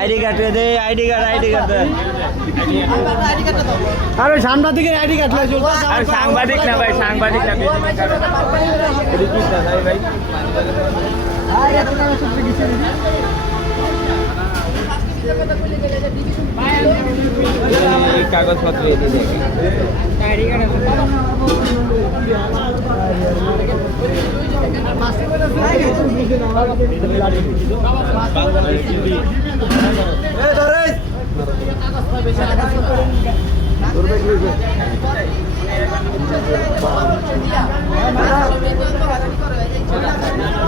ID card দে, ID card আরে সাংবাদিকের ID card লাগে। আরে সাংবাদিক না ভাই, সাংবাদিক না ভাই। কাগজপত্র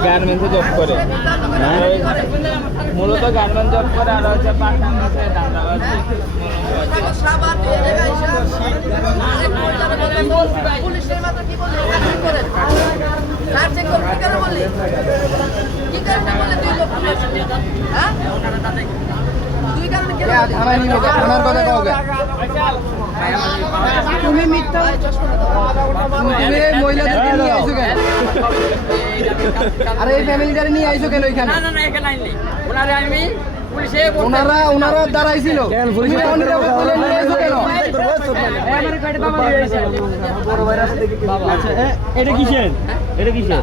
গার্মেন্টসে জব করে, মূলত গার্মেন্ট জব করে। আর হচ্ছে তুমি মিথ্যা মহিলাদেরকে নিয়ে আইছো কেন? আরে এই ফ্যামিলিটারে নিয়ে আইছো কেন এখানে? না না না, এখানে আইনি। ওনারে আমি পুলিশে ওনারা দাঁড়াইছিল। পুলিশে নিয়ে আইছো কেন? আমারে কাটে বাবা নিয়ে আইছে। বড় ভাইরা সাথে কি বাবা? আচ্ছা এটা কিসের? এটা কিসের?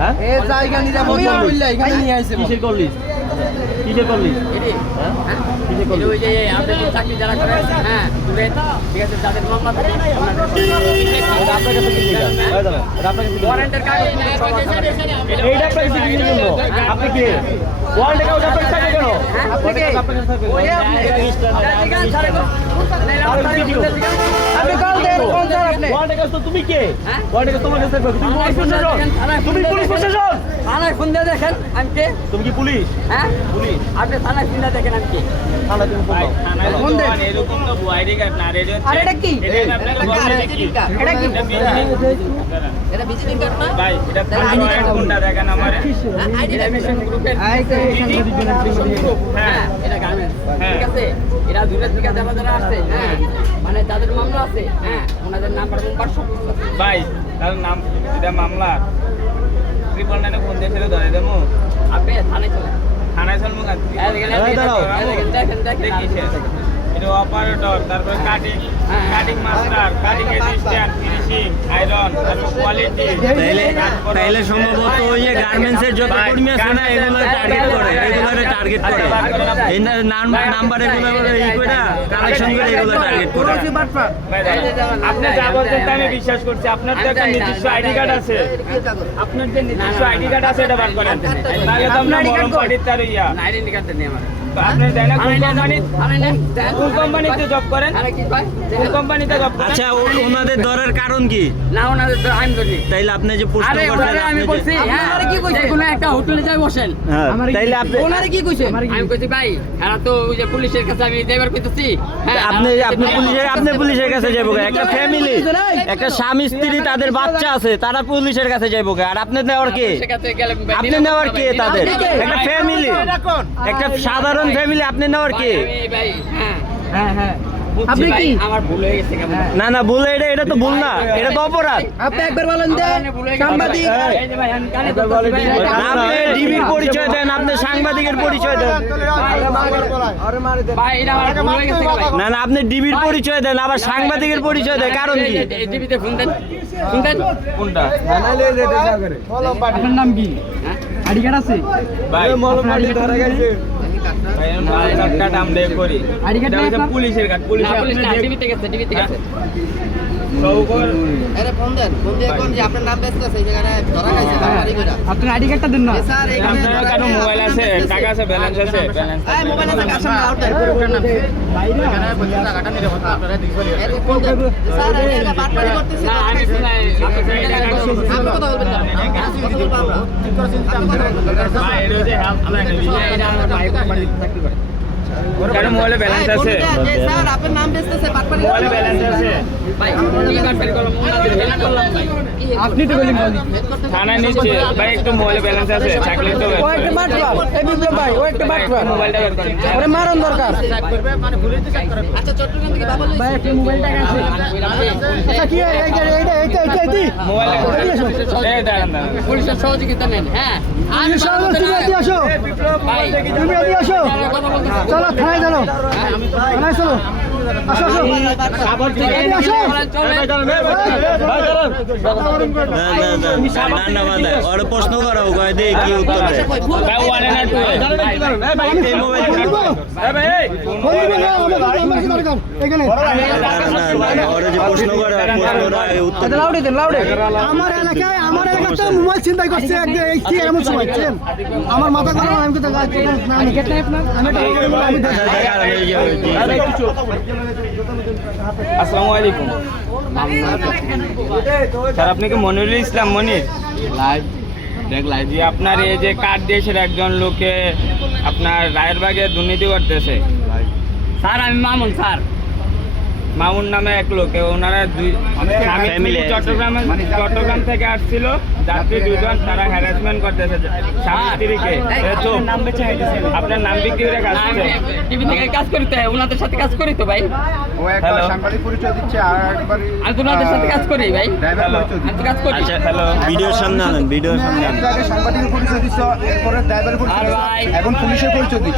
হ্যাঁ এই জায়গা নিয়ে যাবো বললা এখানে নিয়ে আইছে। কিসের কলিস? কিসের কলিস? এডি হ্যাঁ কিসের কলিস? ওই যে আপনি চাকরি যারা করেন, হ্যাঁ স্টুডেন্ট, ঠিক আছে, যাদের মামলা থাকে আপনার কাছে কি লিখা? হ্যাঁ দাদা আপনার কাছে ওয়ারেন্টের কাগজ নিয়ে এইটা আপনার কাছে কি জন্য? আপনি কি ওয়ারেন্টের কাগজ আপনার কাছে কেন? আপনি কি ওই আপনি ঠিকানা ছাড়ে আপনি কল দেন, কোন স্যার আপনি? ওয়ারেন্টের কাগজ তো তুমি কে? ওয়ারেন্টের তোমার কাছে তুমি পুলিশ প্রশাসন? তুমি পুলিশ প্রশাসন? থানায় ফোন দিয়ে দেখেন আমি কে? তুমি কি পুলিশ? হ্যাঁ পুলিশ। আপনি থানায় ফোন দিয়ে দেখেন আমি কে? থানায় তুমি ফোন দেন। এরকম তো আইডি কার্ড না, রেডিও। আরে এটা কি? এটা কি? এটা ভিজিটিং কার্ড না ভাই, এটা আইডি কোনটা দেখেন আমারে? আইডি মিশন গ্রুপের হ্যাঁ এটা গার্মেন্টস, ঠিক আছে। এরা দূরে থেকে যারা আসছে, হ্যাঁ মানে যাদের মামলা আছে, হ্যাঁ ওনাদের নাম্বার সব কিছু আছে ভাই। তার নাম এটা মামলা ট্রিপল নাইনে ফোন দিয়ে ফেলে ধরে দেবো। আপনি থানায় চলেন, থানায় চলবো। দেখেন এটা অপারেটর, তারপরে cutting master, cutting assistant, finishing, iron, তারপর কোয়ালিটি। তাইলে সম্ভবত ওই যে গার্মেন্টসের যত কর্মী আছে না এগুলো টার্গেট করে এই নাম্বার এগুলো এই কইরা কালেকশন করে এগুলো টার্গেট করে। আপনি যা বলছেন তা আমি বিশ্বাস করছি। আপনার তো একটা নির্দিষ্ট আইডি কার্ড আছে, আপনার যে নির্দিষ্ট আইডি কার্ড আছে এটা বার করেন। তাহলে তো আপনার মরম পার্টির তার ইয়া আইডেন্টি কার্ড নেই আমার। আপনি দেন না কোন কোম্পানিতে জব করেন? কোন কোম্পানিতে জব করেন? আচ্ছা ওনাদের ধরার কারণ কি? না ওনাদের আমি বলি তাইলে আপনি যে প্রশ্ন করছেন আমি বলছি আপনারা কি কইছেন? কোন একটা হোটেলে যাই বসেন, তাইলে আপনি ওনারে কি কইছেন? আমি কইছি ভাই এরা তো ওই যে পুলিশের কাছে আমি যাইবার কইতেছি। আপনি পুলিশের কাছে যাইবো? একটা ফ্যামিলি, একটা স্বামী স্ত্রী, তাদের বাচ্চা আছে, তারা পুলিশের কাছে যাইবো। আর আপনি নেওয়ার কে? আপনি নেওয়ার কে? তাদের একটা ফ্যামিলি, একটা সাধারণ ফ্যামিলি, আপনি নেওয়ার কে? হ্যাঁ হ্যাঁ আপনি কি? আমার ভুল হয়ে গেছে। না না ভুল, এটা তো ভুল না, এটা তো অপরাধ। আপনি একবার বলেন যে সাংবাদিক, আপনি ডিবির পরিচয় দেন, আপনি সাংবাদিকের পরিচয় দেন। না না আপনি ডিবির পরিচয় দেন, আবার সাংবাদিকের পরিচয় দেন, কারণ কি? ডিবিতে ফোন দেন, ফোন দেন কোনটা? আপনার নাম কি? আইডি কার্ড আছে ভাই? আইডি কার্ড ধরা গেছে ভাই। আমার কার্ড আমরা করি, আইডি কার্ড পুলিশের কার্ড। পুলিশ ডিবিতে গেছে, ডিবিতে গেছে। সৌকর আরে ফোন দেন, ফোন দিয়ে কোন যে আপনার নাম ব্যস্ত আছে সেখানে ধরা খাইছে বাড়ি কইরা। আপনার আইডি কার্ডটা দিন না। স্যার এখানে আপনার কাছে মোবাইল আছে, টাকা আছে, ব্যালেন্স আছে, ব্যালেন্স এই মোবাইল আছে কাছে আউট দেন। এখানে বলতে টাকাটা নিতে কথা আপনারা দেখবেন। আরে ফোন দেন। স্যার এটা বাটপারি করতেছে। না আমি শুনাই। আপনি কথা বলবেন না। কথা বলবো আমরা। ঠিক করে চিন্তা আমরা। ভাই এটা যে আমরা এটা ভাই কোম্পানি চাকরি করে। কারণ মোবাইলে ব্যালেন্স আছে, স্যার আপনার নাম ব্যস্তছে বাটপারি মোবাইলে ব্যালেন্স আছে। ভাই কি বাটপারি করলাম হেল্প করলাম ভাই। আপনি তো বলেন বলি। থানায় নিচ্ছে ভাই, একটু মোবাইলে ব্যালেন্স আছে, থাকলে তো ও একটা বাটপার, এই বিপ্লব ভাই, ও একটা বাটপার। মোবাইলটা বের করেন। ওরে মারণ দরকার। আচ্ছা চট্টগ্রাম থেকে বাবা ভাই একটা মোবাইল টাকা আছে। আচ্ছা কি এইটা মোবাইলে এই দাঁড়ান দাঁড়ান। পুলিশের সহযোগিতা নেন। হ্যাঁ তুমি সব তুমি এদিকে আসো। তুমি এদিকে আসো। চলো থানায় চলো। থানায় চলো। আসো আসো। এদিকে আসো। ওর প্রশ্ন করা কয় দে কি উত্তর দেয় ভাই ওয়ানে না টু এই মোবাইল আমার কি দরকার? এখানে। ওর যে প্রশ্ন করে প্রশ্নটা উত্তর দেয়। লাউডে দেন লাউডে। আমার এলাকাতে মোবাইল ছিনতাই করছে এই কি এমন সময় ছিলেন? আমার মাথা গরম, আমি তো আমি গেট নাই আপনার। আমি আসসালামু আলাইকুম স্যার, আপনি কি মনিরুল ইসলাম মনির? জি, আপনার এই যে কার্ড দিয়েছেন একজন লোকে আপনার রায়েরবাগে দুর্নীতি করতেছে। স্যার আমি মামুন স্যার। মামুন নামে এক লোকে, ওনারা দুই Family চট্টগ্রাম থেকে আসছিল, যাত্রী দুজন, তারা হ্যারাসমেন্ট করতেছে স্বামী স্ত্রীকে। তো আপনার নাম বিক্রি করে কাজ করছে। টিভি থেকে কাজ করি তো, ওনাদের সাথে কাজ করি তো ভাই। ও একবার সাংবাদিক পরিচয় দিচ্ছে আর একবার আমি তো ওনাদের সাথে কাজ করি ভাই। ড্রাইভার পরিচয় আমি তো কাজ করি। আচ্ছা, হ্যালো। ভিডিওর সামনে আনেন ভিডিওর সামনে আনেন দিচ্ছে। সাংবাদিকের পরিচয় দিচ্ছ, এরপরে ড্রাইভার পরিচয় আর দিচ্ছ, ভাই। এখন পুলিশের পরিচয় দিচ্ছ।